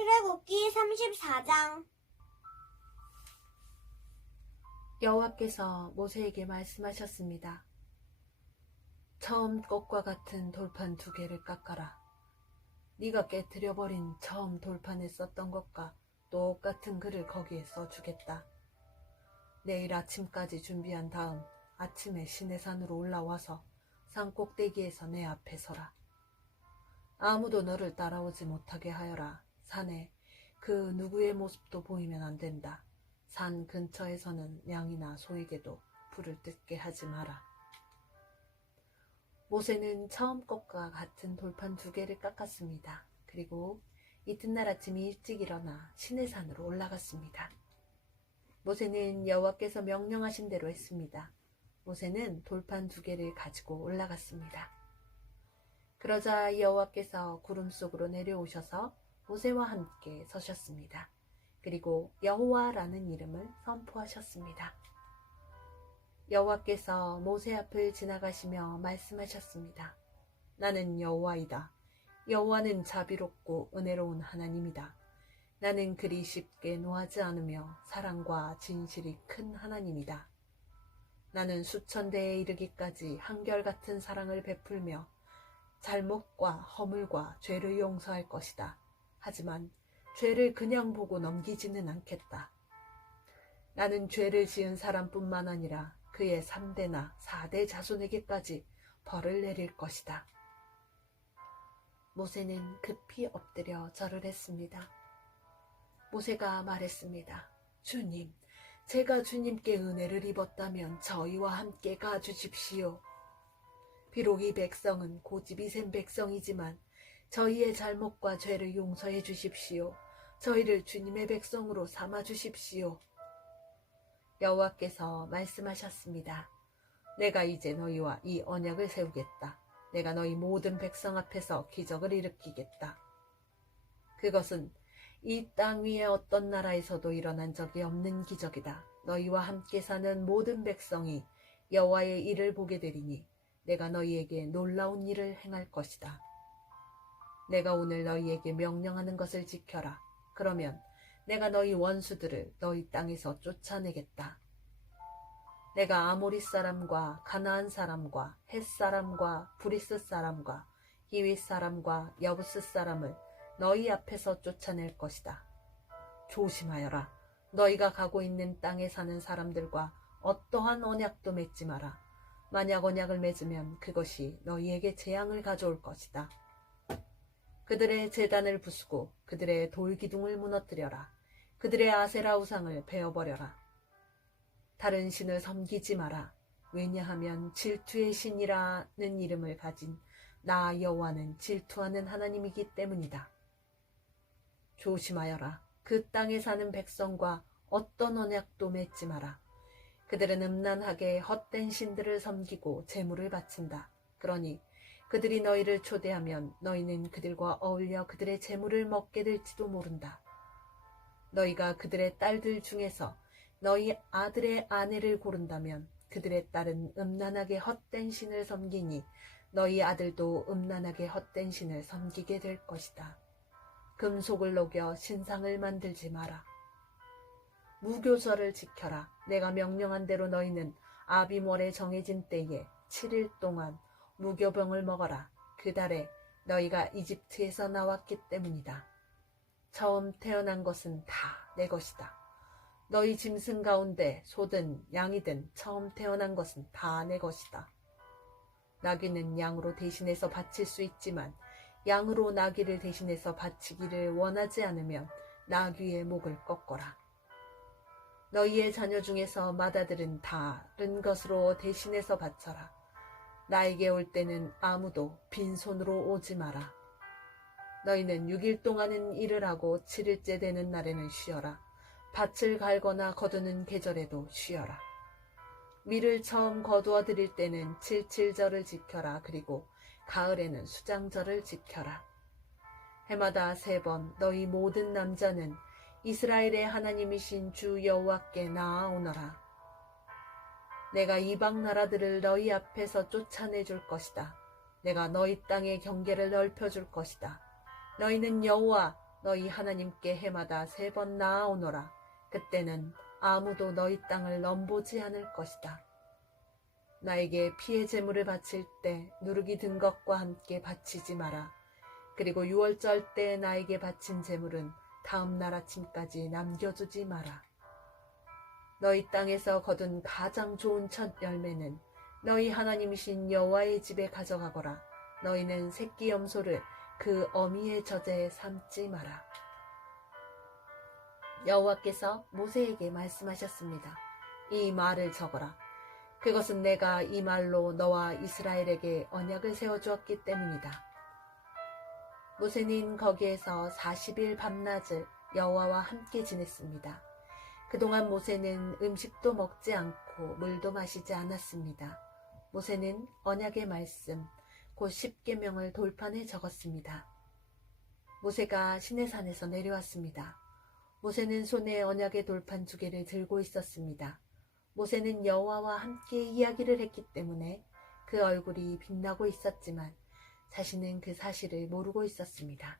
출애굽기 34장. 여호와께서 모세에게 말씀하셨습니다. 처음 것과 같은 돌판 2개를 깎아라. 네가 깨트려버린 처음 돌판에 썼던 것과 똑같은 글을 거기에 써주겠다. 내일 아침까지 준비한 다음 아침에 시내산으로 올라와서 산 꼭대기에서 내 앞에 서라. 아무도 너를 따라오지 못하게 하여라. 산에 그 누구의 모습도 보이면 안 된다. 산 근처에서는 양이나 소에게도 불을 뜯게 하지 마라. 모세는 처음 것과 같은 돌판 2개를 깎았습니다. 그리고 이튿날 아침 일찍 일어나 시내산으로 올라갔습니다. 모세는 여호와께서 명령하신 대로 했습니다. 모세는 돌판 2개를 가지고 올라갔습니다. 그러자 여호와께서 구름 속으로 내려오셔서 모세와 함께 서셨습니다. 그리고 여호와라는 이름을 선포하셨습니다. 여호와께서 모세 앞을 지나가시며 말씀하셨습니다. 나는 여호와이다. 여호와는 자비롭고 은혜로운 하나님이다. 나는 그리 쉽게 노하지 않으며 사랑과 진실이 큰 하나님이다. 나는 수천 대에 이르기까지 한결같은 사랑을 베풀며 잘못과 허물과 죄를 용서할 것이다. 하지만 죄를 그냥 보고 넘기지는 않겠다. 나는 죄를 지은 사람뿐만 아니라 그의 3대나 4대 자손에게까지 벌을 내릴 것이다. 모세는 급히 엎드려 절을 했습니다. 모세가 말했습니다. 주님, 제가 주님께 은혜를 입었다면 저희와 함께 가주십시오. 비록 이 백성은 고집이 센 백성이지만 저희의 잘못과 죄를 용서해 주십시오. 저희를 주님의 백성으로 삼아 주십시오. 여호와께서 말씀하셨습니다. 내가 이제 너희와 이 언약을 세우겠다. 내가 너희 모든 백성 앞에서 기적을 일으키겠다. 그것은 이 땅 위에 어떤 나라에서도 일어난 적이 없는 기적이다. 너희와 함께 사는 모든 백성이 여호와의 일을 보게 되리니 내가 너희에게 놀라운 일을 행할 것이다. 내가 오늘 너희에게 명령하는 것을 지켜라. 그러면 내가 너희 원수들을 너희 땅에서 쫓아내겠다. 내가 아모리 사람과 가나안 사람과 헷 사람과 브리스 사람과 히윗 사람과 여부스 사람을 너희 앞에서 쫓아낼 것이다. 조심하여라. 너희가 가고 있는 땅에 사는 사람들과 어떠한 언약도 맺지 마라. 만약 언약을 맺으면 그것이 너희에게 재앙을 가져올 것이다. 그들의 제단을 부수고 그들의 돌기둥을 무너뜨려라. 그들의 아세라 우상을 베어버려라. 다른 신을 섬기지 마라. 왜냐하면 질투의 신이라는 이름을 가진 나 여호와는 질투하는 하나님이기 때문이다. 조심하여라. 그 땅에 사는 백성과 어떤 언약도 맺지 마라. 그들은 음란하게 헛된 신들을 섬기고 제물을 바친다. 그러니 그들이 너희를 초대하면 너희는 그들과 어울려 그들의 제물을 먹게 될지도 모른다. 너희가 그들의 딸들 중에서 너희 아들의 아내를 고른다면 그들의 딸은 음란하게 헛된 신을 섬기니 너희 아들도 음란하게 헛된 신을 섬기게 될 것이다. 금속을 녹여 신상을 만들지 마라. 무교절을 지켜라. 내가 명령한 대로 너희는 아비몰에 정해진 때에 7일 동안 무교병을 먹어라. 그 달에 너희가 이집트에서 나왔기 때문이다. 처음 태어난 것은 다 내 것이다. 너희 짐승 가운데 소든 양이든 처음 태어난 것은 다 내 것이다. 나귀는 양으로 대신해서 바칠 수 있지만 양으로 나귀를 대신해서 바치기를 원하지 않으면 나귀의 목을 꺾어라. 너희의 자녀 중에서 맏아들은 다른 것으로 대신해서 바쳐라. 나에게 올 때는 아무도 빈손으로 오지 마라. 너희는 6일 동안은 일을 하고 7일째 되는 날에는 쉬어라. 밭을 갈거나 거두는 계절에도 쉬어라. 밀을 처음 거두어 드릴 때는 77절을 지켜라. 그리고 가을에는 수장절을 지켜라. 해마다 3번 너희 모든 남자는 이스라엘의 하나님이신 주 여호와께 나아오너라. 내가 이방 나라들을 너희 앞에서 쫓아내줄 것이다. 내가 너희 땅의 경계를 넓혀줄 것이다. 너희는 여호와 너희 하나님께 해마다 3번 나아오너라. 그때는 아무도 너희 땅을 넘보지 않을 것이다. 나에게 피의 제물을 바칠 때 누르기 든 것과 함께 바치지 마라. 그리고 유월절 때 나에게 바친 제물은 다음 날 아침까지 남겨두지 마라. 너희 땅에서 거둔 가장 좋은 첫 열매는 너희 하나님이신 여호와의 집에 가져가거라. 너희는 새끼 염소를 그 어미의 젖에 삼지 마라. 여호와께서 모세에게 말씀하셨습니다. 이 말을 적어라. 그것은 내가 이 말로 너와 이스라엘에게 언약을 세워주었기 때문이다. 모세는 거기에서 40일 밤낮을 여호와와 함께 지냈습니다. 그동안 모세는 음식도 먹지 않고 물도 마시지 않았습니다. 모세는 언약의 말씀, 곧 10계명을 돌판에 적었습니다. 모세가 시내산에서 내려왔습니다. 모세는 손에 언약의 돌판 2개를 들고 있었습니다. 모세는 여호와와 함께 이야기를 했기 때문에 그 얼굴이 빛나고 있었지만 자신은 그 사실을 모르고 있었습니다.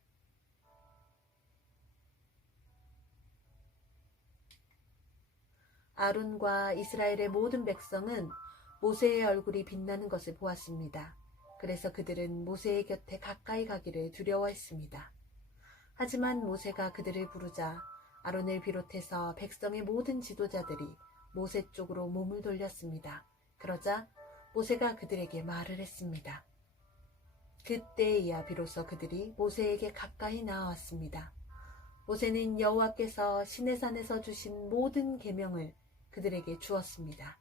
아론과 이스라엘의 모든 백성은 모세의 얼굴이 빛나는 것을 보았습니다. 그래서 그들은 모세의 곁에 가까이 가기를 두려워했습니다. 하지만 모세가 그들을 부르자 아론을 비롯해서 백성의 모든 지도자들이 모세 쪽으로 몸을 돌렸습니다. 그러자 모세가 그들에게 말을 했습니다. 그때에야 비로소 그들이 모세에게 가까이 나아왔습니다. 모세는 여호와께서 시내산에서 주신 모든 계명을 그들에게 주었습니다.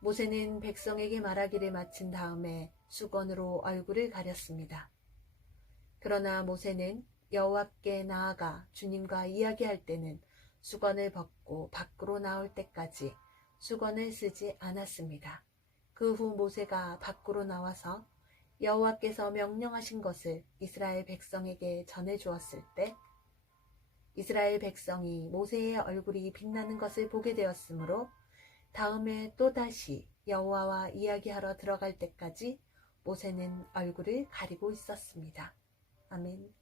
모세는 백성에게 말하기를 마친 다음에 수건으로 얼굴을 가렸습니다. 그러나 모세는 여호와께 나아가 주님과 이야기할 때는 수건을 벗고 밖으로 나올 때까지 수건을 쓰지 않았습니다. 그 후 모세가 밖으로 나와서 여호와께서 명령하신 것을 이스라엘 백성에게 전해 주었을 때 이스라엘 백성이 모세의 얼굴이 빛나는 것을 보게 되었으므로 다음에 또다시 여호와와 이야기하러 들어갈 때까지 모세는 얼굴을 가리고 있었습니다. 아멘.